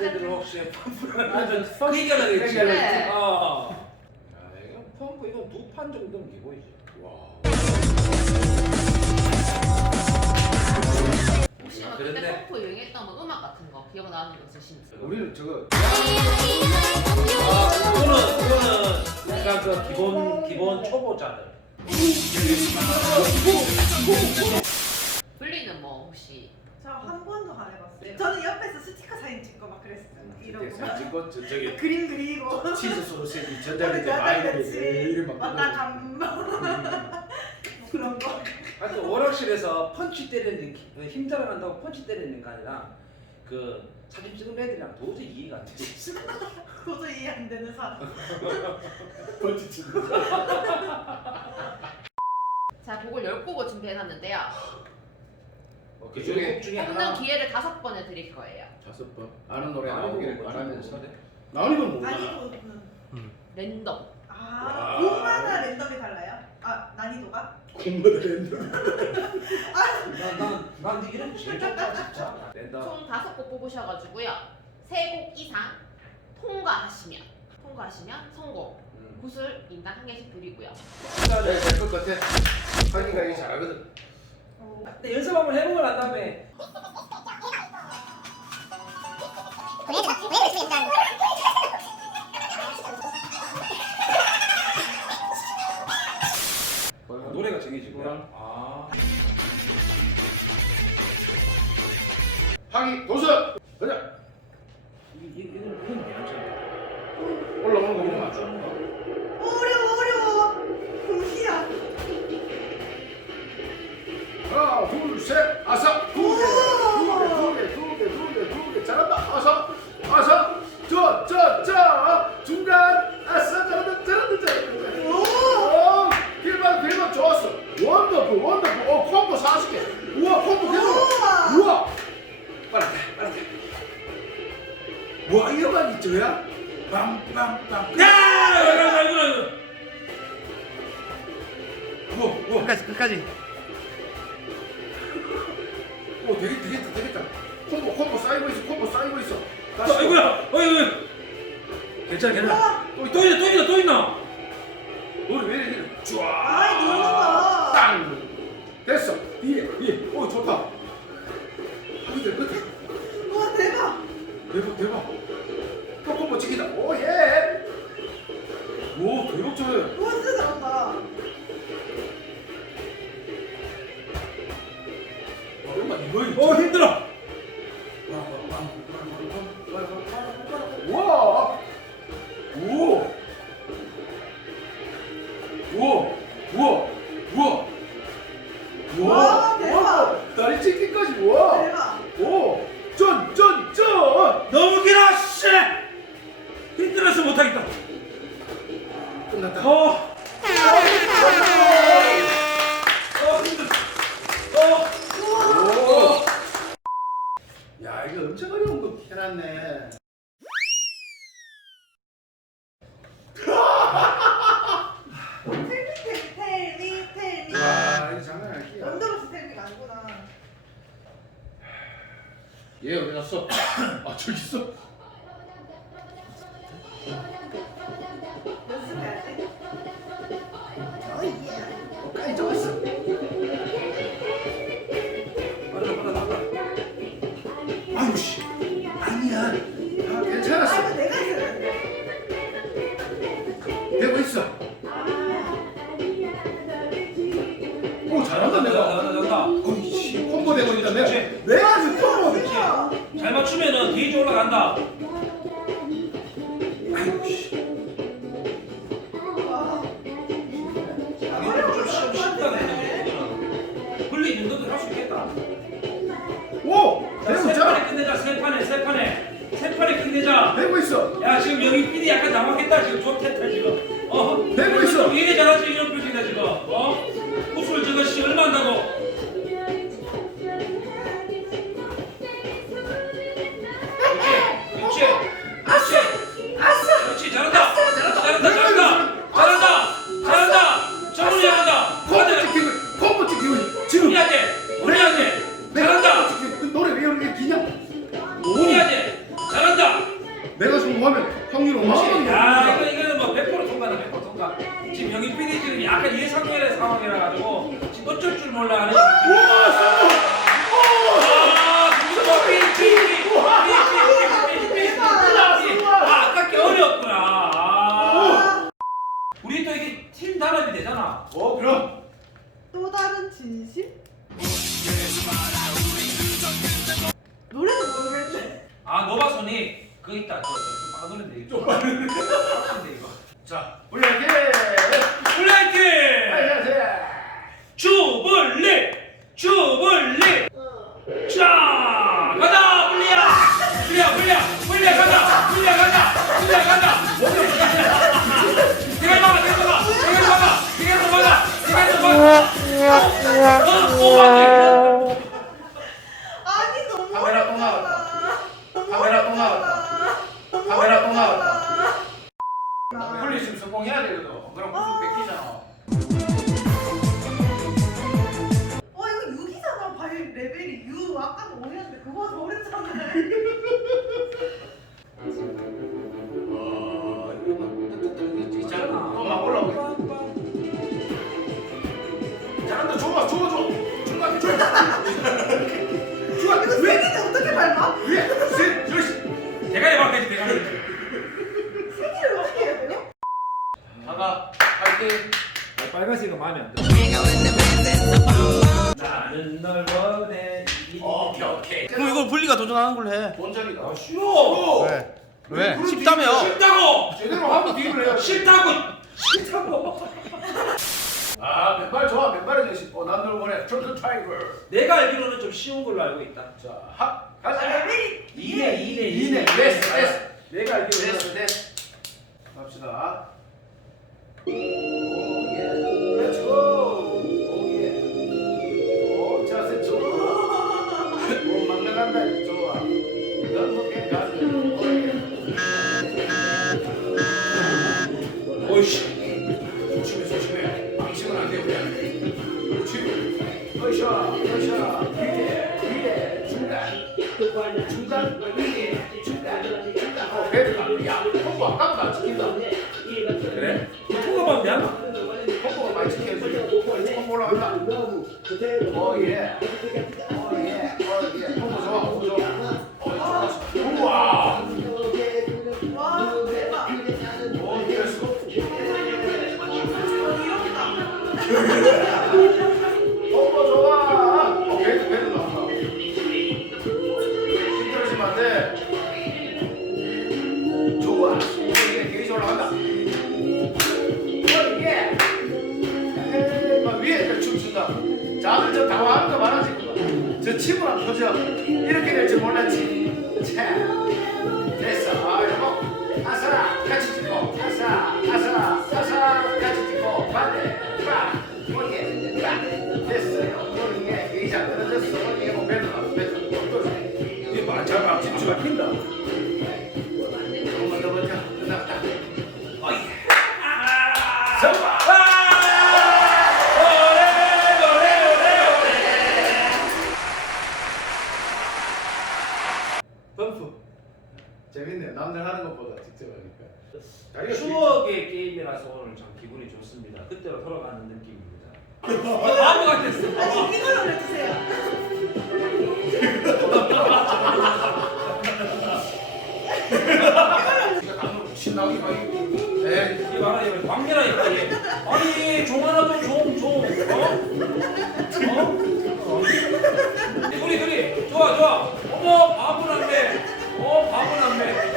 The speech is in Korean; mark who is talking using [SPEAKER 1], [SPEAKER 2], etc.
[SPEAKER 1] 그래서 그 얘기하려고
[SPEAKER 2] 그
[SPEAKER 1] 했지.
[SPEAKER 2] 얘기하려고
[SPEAKER 3] 했지.
[SPEAKER 1] 어. 야, 이거 펌프 이거 두 판 정도는 기본이지.
[SPEAKER 2] 와.
[SPEAKER 3] 혹시
[SPEAKER 1] 아,
[SPEAKER 3] 막
[SPEAKER 1] 그런데-
[SPEAKER 3] 그때 펌프 유행했던 뭐 음악 같은 거 기억나는 거 있으신지?
[SPEAKER 2] 우리는 저거
[SPEAKER 1] 아, 이거는 이거는 약간 그 기본 기본 초보자들.
[SPEAKER 3] 블리는 뭐 혹시
[SPEAKER 4] 저 한 번도 안 해봤어요. 저는 옆에서 스티커 사진 찍고 막 그랬어요. 이러고 막
[SPEAKER 2] 찍고 저- 저기
[SPEAKER 4] 그림 그리고
[SPEAKER 2] 치즈 소세지 전자레인지 마이너리 이름 막
[SPEAKER 4] 왔다 감 그런 거.
[SPEAKER 1] 하여튼 오락실에서 펀치 때리는 기- 그힘 자랑 한다고 펀치 때리는 게 아니라 그 사진 찍은 애들이랑 도저히 이해가 안 돼.
[SPEAKER 4] 도저히 이해 안 되는 사람.
[SPEAKER 2] 펀치 치즈.
[SPEAKER 3] 자 곡을 10곡을 준비해놨는데요
[SPEAKER 1] 어, 그그
[SPEAKER 2] 중에
[SPEAKER 1] 하나
[SPEAKER 3] 기회를 다섯 번을 드릴 거예요
[SPEAKER 2] 다섯 번 아는 노래 나오기를
[SPEAKER 1] 뭐,
[SPEAKER 2] 바라면서
[SPEAKER 1] 뭐,
[SPEAKER 2] 나오는 건 모르나?
[SPEAKER 4] 난이도는
[SPEAKER 3] 랜덤
[SPEAKER 4] 아
[SPEAKER 2] 와.
[SPEAKER 4] 곡마다 랜덤이 달라요? 아 난이도가?
[SPEAKER 2] 공부를 했는데
[SPEAKER 1] 난난 이런 거 제일 좋다 진짜. 된다.
[SPEAKER 3] 총 다섯 곡 뽑으셔가지고요 세 곡 이상 통과하시면 통과하시면 성공
[SPEAKER 1] 음.
[SPEAKER 3] 구슬 인당 한 개씩 드리고요
[SPEAKER 2] 네, 될것 같아 하기가 이게 잘하거든
[SPEAKER 4] 어.
[SPEAKER 1] 근데 연습 한번 해보고 난 다음에 아, 노래가.
[SPEAKER 2] 뭐랑?
[SPEAKER 1] 아.
[SPEAKER 2] 하기 도전 와 이거만 있죠야 빵빵빵
[SPEAKER 1] 야! 이거 이거 이거.
[SPEAKER 2] 우와 우와
[SPEAKER 5] 끝까지 끝까지
[SPEAKER 2] 오 되겠다 되겠다 되겠다 콤보 콤보 쌓이고 있어 콤보 쌓이고 있어
[SPEAKER 1] 또 아이고야. 어이구. 괜찮아 괜찮아. 또 있다 또 있다 또 있나?
[SPEAKER 2] 노래 왜 이래 쫙
[SPEAKER 4] 너무 좋다.
[SPEAKER 2] 땅 됐어 위에 위에 오 좋다 끝에 끝에
[SPEAKER 4] 와 대박.
[SPEAKER 2] 대박 대박 또 콤보 찍히다. 오 예. 오 대박 잘해
[SPEAKER 4] 와 진짜 잘한다.
[SPEAKER 2] 엄마 이거
[SPEAKER 1] 어 힘들어.
[SPEAKER 2] 우와. 오. 우와 우와 우와.
[SPEAKER 4] 와, 대박.
[SPEAKER 2] 다리 찍기까지 우와 얘 어디 갔어? 아 저기 있어
[SPEAKER 1] 끝내자.
[SPEAKER 2] 되고 있어
[SPEAKER 1] 야 지금 여기 PD 약간 당황했다 지금 좋겠다 지금. 어.
[SPEAKER 2] 되고 있어.
[SPEAKER 1] 왜 이래 잘하지 이런 표정이다 지금.
[SPEAKER 2] 자.
[SPEAKER 1] 플라이팅!
[SPEAKER 2] 안녕하세요.
[SPEAKER 1] 주블리! 주블리! 자! 가자! 불리야! 불리야! 불리야! 불리야 가자! 불리야 가자! 불리야 가자! 대가리 막아! 대가리 막아! 대가리 막아! 대가리 막아! 대가리 막아! 어? 어? 어?
[SPEAKER 4] 아니 레벨이 6 아까는 5였는데 그거보다 더 어렵잖아요.
[SPEAKER 2] 어, 뒤집어야지.
[SPEAKER 1] 싫다고
[SPEAKER 2] 제대로 하면 뒤를 해야지.
[SPEAKER 1] 싫다고 싫다고
[SPEAKER 2] 아, 맨발 좋아, 맨발에 대신. 어, 난널 원해. 트로트 타이거.
[SPEAKER 1] 내가 알기로는 좀 쉬운 걸로 알고 있다
[SPEAKER 2] 자, 하, 가자.
[SPEAKER 1] 2네 2네
[SPEAKER 2] 이네, 됐어, 됐어.
[SPEAKER 1] 내가 알기로는
[SPEAKER 2] 됐어, 됐어. 갑시다. 오, 으쌰, 으쌰. 위에, 위에. 중간. 중간, 위에. 중간. 중간. 어, 배드가. 야, 아까보다 안 찍힌다.
[SPEAKER 1] 그래? 통과 받냐?
[SPEAKER 2] 콤보가 많이 찍혀야지. 콤보 올라간다. 어, 예. 어, 예. 이게. 어, 예. 위에 춤춘다. 자들 저 침울한 표정 이렇게 될 줄 몰랐지. 참. 됐어. 아, 여
[SPEAKER 1] 추억의 게임이라서 오늘 참 기분이 좋습니다. 그때로 돌아가는 느낌입니다. 아무 같았어.
[SPEAKER 4] 아니 이걸 올려주세요.
[SPEAKER 2] 나무 이게 에이,
[SPEAKER 1] 이 봐라 광대라 이거. 이게. 아니 종하나도 종 종. 어? 어? 어? 우리 우리 좋아 좋아. 어머 바보 남매. 어 바보 남매.